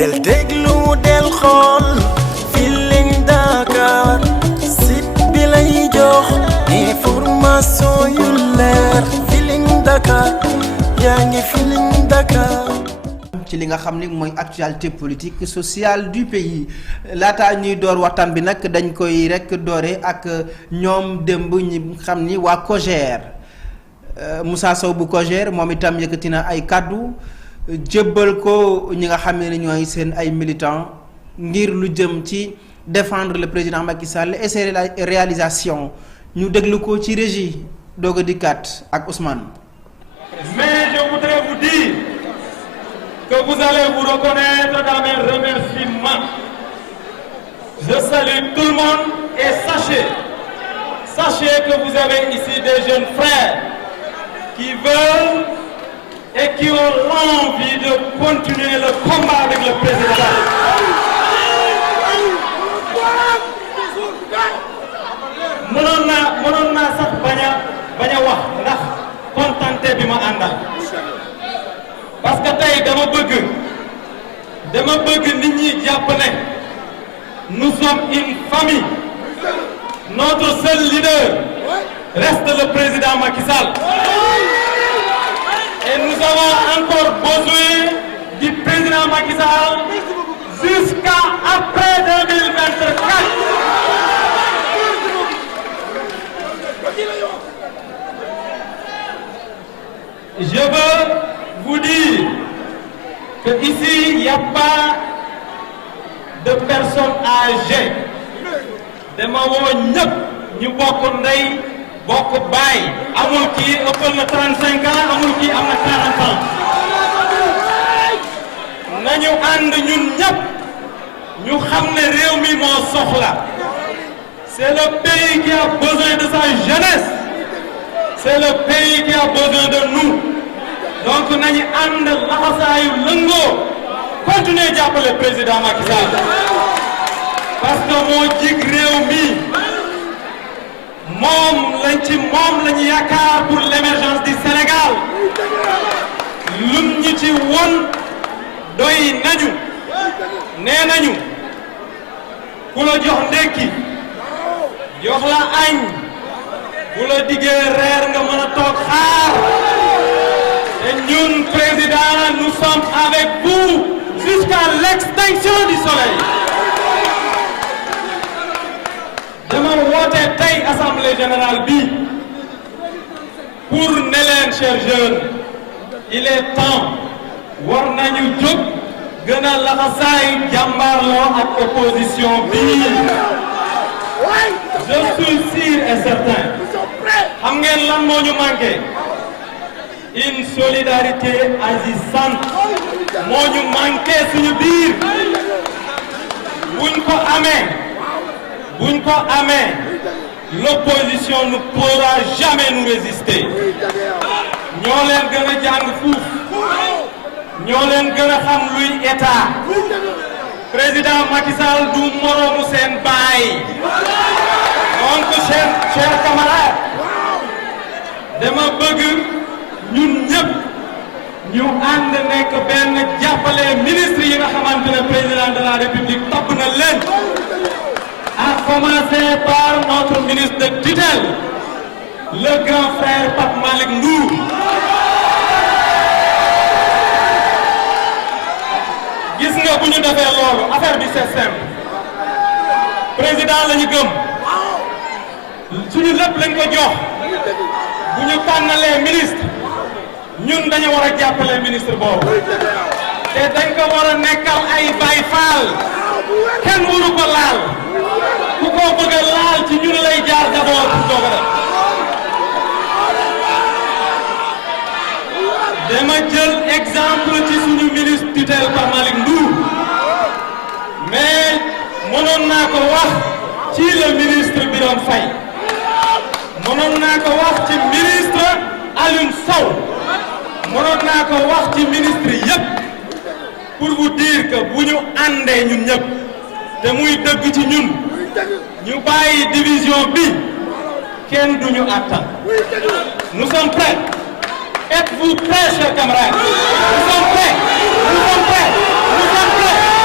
del déglu del xool Feeling Dakar site bi lay jox information yu leer Feeling Dakar yaa ngi Feeling Dakar. ci li nga xam ni mooy actualité politique sociale du pays laataa ñuy door waxtaan bi nag dañ koy rek doore ak ñoom démb ñi xam ni waa COJER Moussa Sow bu COJER moom itam yëkkati na ay kàddu jébbal ko ñi nga xam ne ñooy seen ay militants ngir lu jëm ci défendre le président Macky Sall et ses réalisations ñu déglu ko ci régie doog a dikkaat ak Ousmane. Mais je voudrais vous dire que vous allez vous reconnaître dans mes remerciements. Je salue tout le monde et sachez que vous avez ici des jeunes frères qui veulent et qui ont l'envie de continuer le combat avec le président. mënoon naa sax bañ a wax ndax kontante bi ma àndal. parce que tey dama bëgg nit ñi jàpp ne nous sommes une famille. Notre seul leader reste le président Macky Sall. Et nous avons encore besoin du président Macky Sall jusqu'à après 2024. Je veux vous dire que ici il n'y a pas de personnes âgées. dama woo ñëpp ñu bokk ndey bokk baay amul kii ëppal na 35 ans amul kii am na 40 ans nañu ànd ñun ñëpp ñu xam ne réew mi moo soxla. C'est le pays qui a besoin de sa jeunesse. C'est le pays qui a besoin de nous. Donc nañu ànd laxasaayu lëngoo continuer jàppale président Macky Sall parce que moo jig réew mi moom lañu yaakaar pour l'émergence du Sénégal lum ñi ci won doy nañu nee nañu ku la jox ndekki jox la añ bu la diggee reer nga mën a toog xaar et ñun président nous sommes avec vous jusqu'à l'extinction du soleil. dama woote tey assemblée générale bi pour ne leen chers jeunes il est temps war nañu jóg gën a laxasaay jàmbaarloo ak opposition bi. Je suis sûr et certain xam ngeen lan moo ñu manqué une solidarité agissante moo ñu manqué suñu biir buñ ko amee l'opposition ne pourra jamais nous résister. ñoo leen gën a jàng fuuf ñoo leen gën a xam luy état président Macky Sall du moroomu seen baay. Donc chers camarades dama bëgg ñun ñëpp ñu ànd nekk benn jàppale ministre yi nga xamante ne président de la République tabb na leen. À commencer par notre ministre de tutelle, le grand frère Pape Malick Ndour. Gis nga bu ñu defee loolu affaire bi c'est simple. Président la ñu gëm. suñu lépp lañ ko jox. bu ñu tànnalee ministre. ñun dañu war a jàppale ministre boobu. te dañ ko war a nekkal ay Baay Faal. kenn waru ko laal. ku ko bëgg a laal ci ñun lay jaar d'abord pour doog a def. dama jël exemple ci suñu ministre tutelle Pape Malick Ndour mais mënoon naa ko wax ci le ministre Birame Faye mënoon naa ko wax ci ministre Alioune Sow mënoon naa ko wax ci ministre yépp pour vous dire que bu ñu àndee ñun ñëpp te muy dëgg ci ñun ñu bàyyi division bi kenn duñu attan. Nous sommes prêts. Êtes-vous prêts, chers camarades? Nous sommes prêts. Nous sommes prêts. Nous sommes prêts.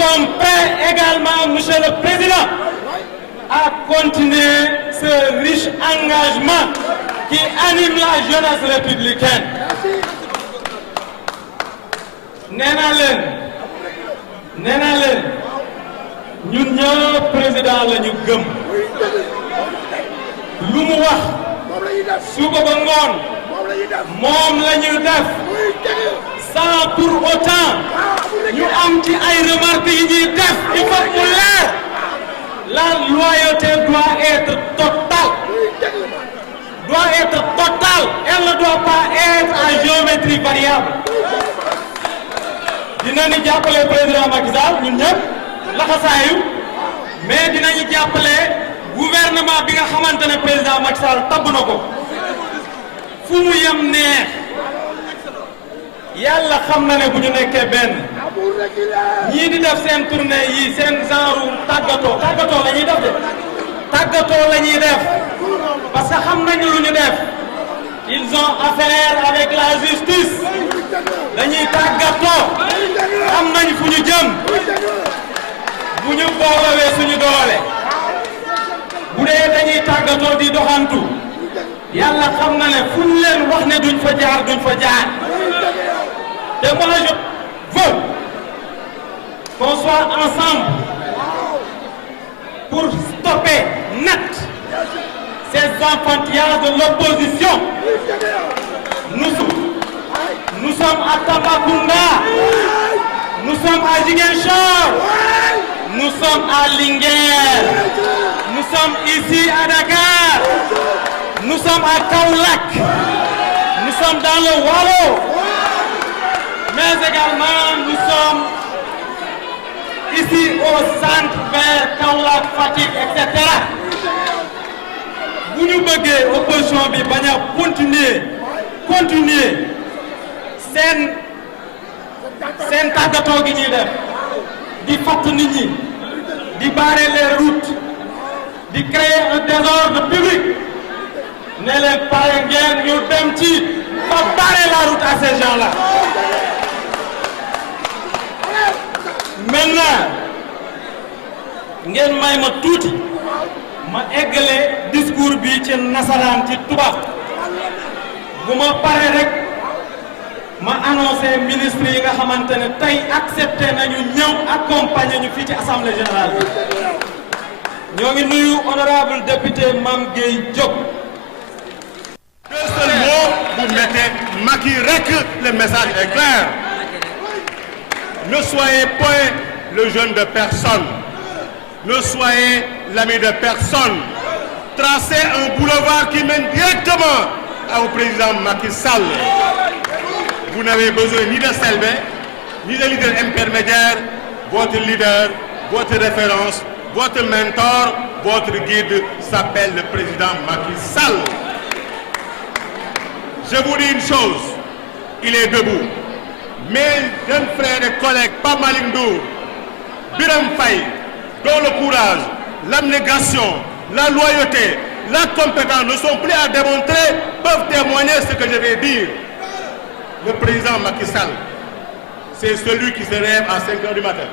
sommes prêts également, Monsieur le Président, à continuer ce riche engagement qui anime la jeunesse républicaine. nee naa leen ñun ñëpp président la ñu gëm lu mu wax suba ba ngoon moom la ñu def sans pour autant ñu am ci ay remarques yi ñuy def il faut mu leer la loyauté doit être totale. Elle ne doit pas être à géométrie variable. dinañu jàppale président Macky Sall ñun ñëpp laxasaayu mais dinañu jàppale gouvernement bi nga xamante ne président Macky Sall tabb na ko fu mu yem neex yàlla xam na ne bu ñu nekkee benn ñii di def seen tournée yi seen genre tàggatoo la ñuy def de tàggatoo la ñuy def parce que xam nañu lu ñu def ils ont affaire avec la justice dañuy tàggatoo xam nañ fu ñu jëm bu ñu boolewee suñu doole bu dee dañuy tàggatoo di doxantu yàlla xam na ne fu ñu leen wax ne duñ fa jaar te moi je veux qu'on soit ensemble pour stopper net ces enfantillages de l'opposition. Nous sommes à Tambacounda, nous sommes à Ziguinchor, nous sommes à Linguère, nous sommes ici à Dakar, nous sommes à Kaolack, nous sommes dans le Waalo, mais également nous sommes ici au centre vers Kaolack, Fatick, etc. bu ñu bëggee opposition bi bañ a continuer seen tàggatoo gi ñuy def di fatt nit ñi di barrer les routes di créer un désordre public ne leen pare ngeen ñu dem ci ba barrer la route à ces gens-là. Maintenant ngeen may ma tuuti ma eggale discours bi ci nasaraan ci tubaab bu ma pare rek ma annoncé ministre yi nga xamante ne tey accepté nañu ñëw accompagner ñu fii ci assemblée générale bi ñoo ngi nuyu honorable député Mame Gueye Diop. Deux seuls mots, vous mettez Macky rek, le message est clair. Ne soyez point le jeune de personne. Ne soyez l'ami de personne. Tracez un boulevard qui mène directement au président Macky Sall. Vous n'avez besoin ni de Selbé, ni de leader intermédiaire. Votre leader, votre référence, votre mentor, votre guide s'appelle le président Macky Sall. Je vous dis une chose, il est debout. Mes jeunes frères et collègues, Pape Malick Ndour, Birame Faye, dont le courage, l'abnégation, la loyauté, la compétence ne sont plus à démontrer, peuvent témoigner ce que je vais dire. Le président Macky Sall, c'est celui qui se lève à 5 heures du matin,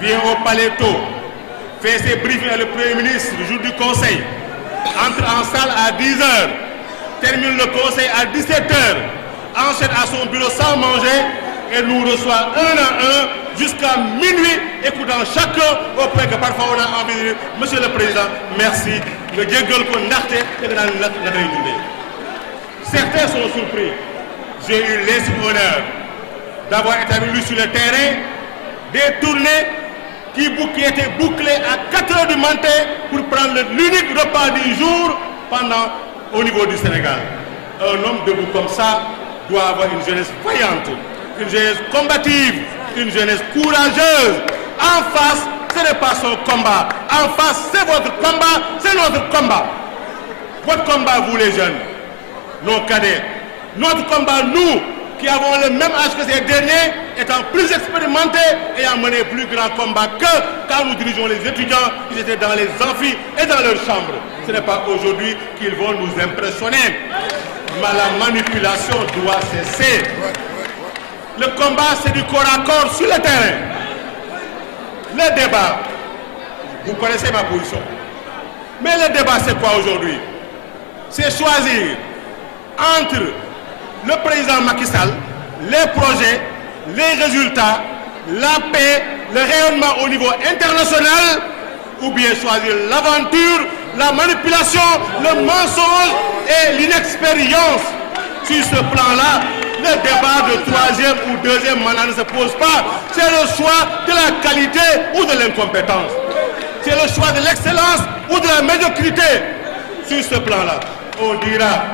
vient au palais tôt, fait ses briefings avec le Premier ministre le jour du Conseil, entre en salle à 10 heures, termine le Conseil à 17 heures, enchaîne à son bureau sans manger et nous reçoit un à un jusqu'à minuit, écoutant chacun au point que parfois on a envie de dire Monsieur le Président, merci. Certains sont surpris. J'ai eu l'insigne honneur d'avoir été avec lui sur le terrain, des tournées qui étaient bouclées à 4 heures du matin pour prendre l'unique repas du jour au niveau du Sénégal. Un homme debout comme ça doit avoir une jeunesse vaillante, une jeunesse combative, une jeunesse courageuse. En face, ce n'est pas son combat. En face, c'est votre combat, c'est notre combat. Votre combat, vous les jeunes, nos cadets. Notre combat, nous, qui avons le même âge que ces derniers, étant plus expérimentés et en mené plus grand combat que quand nous dirigeons les étudiants, ils étaient dans les amphis et dans leurs chambres. Ce n'est pas aujourd'hui qu'ils vont nous impressionner. Mais la manipulation doit cesser. Le combat, c'est du corps à corps sur le terrain. Le débat, vous connaissez ma position. Mais le débat, c'est quoi aujourd'hui? C'est choisir entre le président Macky Sall, les projets, les résultats, la paix, le rayonnement au niveau international, ou bien choisir l'aventure, la manipulation, le mensonge et l'inexpérience. Sur ce plan-là, le débat de troisième ou deuxième mandat ne se pose pas. C'est le choix de la qualité ou de l'incompétence. C'est le choix de l'excellence ou de la médiocrité. Sur ce plan-là, on dira,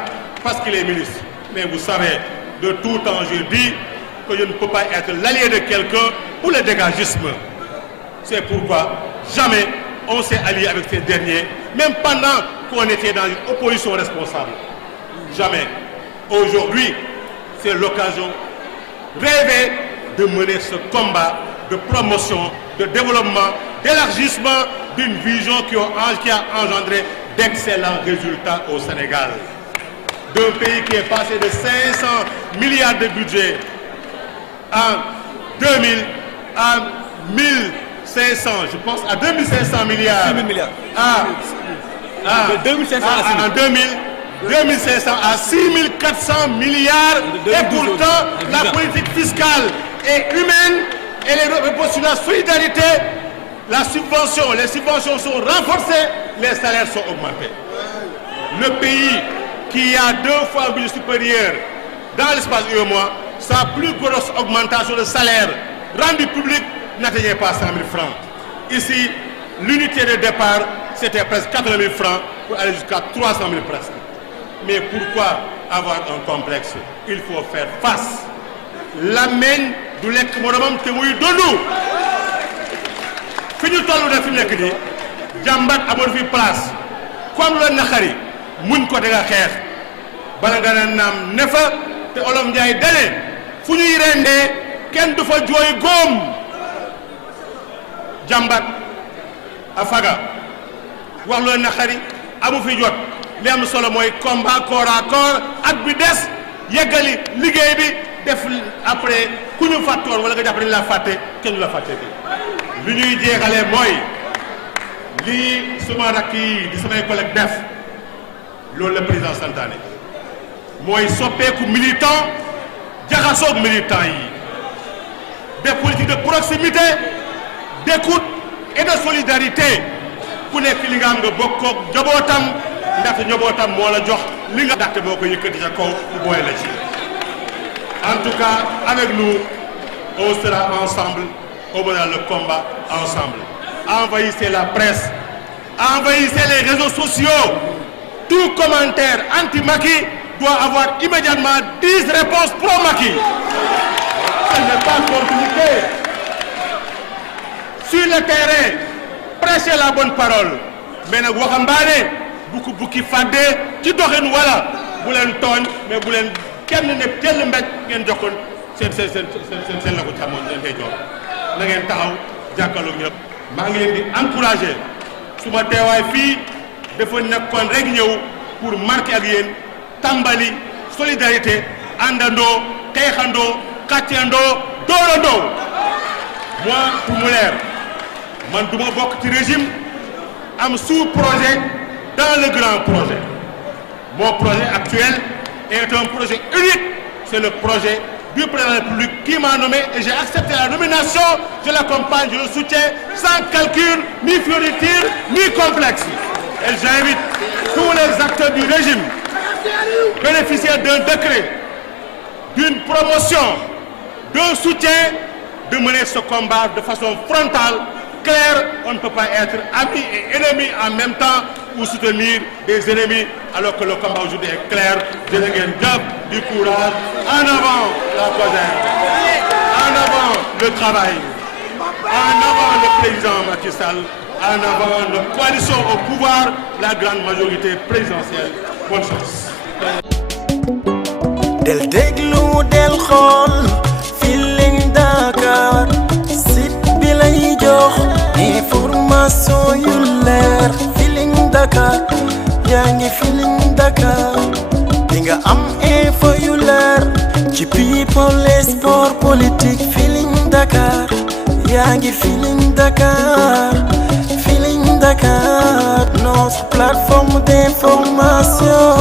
parce qu'il est ministre, mais vous savez, de tout temps, je dis que je ne peux pas être l'allié de quelqu'un pour le dégagisme. C'est pourquoi jamais on s'est allié avec ces derniers, même pendant qu'on était dans une opposition responsable. Jamais. Aujourd'hui, c'est l'occasion rêvée de mener ce combat de promotion, de développement, d'élargissement d'une vision qui a engendré d'excellents résultats au Sénégal. D'un pays qui est passé de 500 milliards de budget en 2000 à 1500, je pense à 2500 milliards. 6 000 milliards. De 2500 à 6 000. En 2000, 2500 à 6400 milliards. Et pourtant, la politique fiscale est humaine et les repose sur la solidarité. La subvention, les subventions sont renforcées, les salaires sont augmentés. Le pays qui a 2 fois un budget supérieur dans l'espace de 1 mois, sa plus grosse augmentation de salaire rendue publique n'atteignait pas 100 000 francs. Ici, l'unité de départ, c'était presque 80 000 francs pour aller jusqu'à 300 000 presque. Mais pourquoi avoir un complexe? Il faut faire face. L'amène du lek moromam te muy dondu. Fi ñu tollu def fi nekk nii jàmbat amoon fi place comme la naxari muñ ko da nga xeex bala nga naam ne fa te Olof Njaay dane fu ñuy rendee kenn du fa jooy góom jàmbat a faga wax lu naxari amu fi jot li am solo mooy combat corps à corps at bi des yeggali liggéey bi def après ku ñu fàttoon wala nga jàpp dañu la fàtte kenn du la fàtte bi li ñuy jeexalee mooy lii suma rakk yi di samay collègue def loolu la président santaane mooy soppeeku militant jaxasoog militant yi des politiques de proximité d'écoute et de solidarité ku nekk li nga am nga bokkoog njabootam ndaxte njabootam moo la jox li nga ndaxte moo ko yëkkati ca kaw bu booy la ci. En tout cas, avec nous, on sera ensemble, on mènera le combat ensemble. Envahissez la presse, envahissez les réseaux sociaux. Tout commentaire anti-Macky doit avoir immédiatement 10 réponses pro-Macky. Ce n'est pas compliqué. Sur le terrain, prêchez la bonne parole. Mais nag waxambaane bukki fàdde ci doxin wala bu leen tooñ mais bu leen kenn ne teel mbéj ngeen jokkoon seen la ko càmmoñ leen koy jox na ngeen taxaw jàkkaarloog ñëpp. maa ngi leen di encourager suma teewaay fii dafa nekkoon rek ñëw pour marquer ak yéen tàmbali solidarité àndandoo xeexandoo kàccandoo doorandoo. moi pour mu leer man du ma bokk ci régime am sous-projet dans le grand projet. Mon projet actuel est un projet unique, c'est le projet du président de la République qui m'a nommé et j'ai accepté la nomination, je l'accompagne, je le soutiens sans calcul, ni fioriture, ni complexe. Et j'invite tous les acteurs du régime bénéficiaires d'un décret, d'une promotion, d'un soutien, de mener ce combat de façon frontale, claire. On ne peut pas être amis et ennemis en même temps ou soutenir des ennemis alors que le combat aujourd'hui est clair. Je vous demande du courage. En avant la colère, en avant le travail, en avant le président Macky Sall, en avant la coalition au pouvoir, la grande majorité présidentielle. Bonne chance. del déglu del xool Feeling Dakar site bi lay jox information yu leer Feeling Dakar yaa ngi Feeling Dakar di nga am info yu leer ci people et sport politique Feeling Dakar yaa yaa ngi Feeling Dakar Feeling Dakar notre plateforme d'information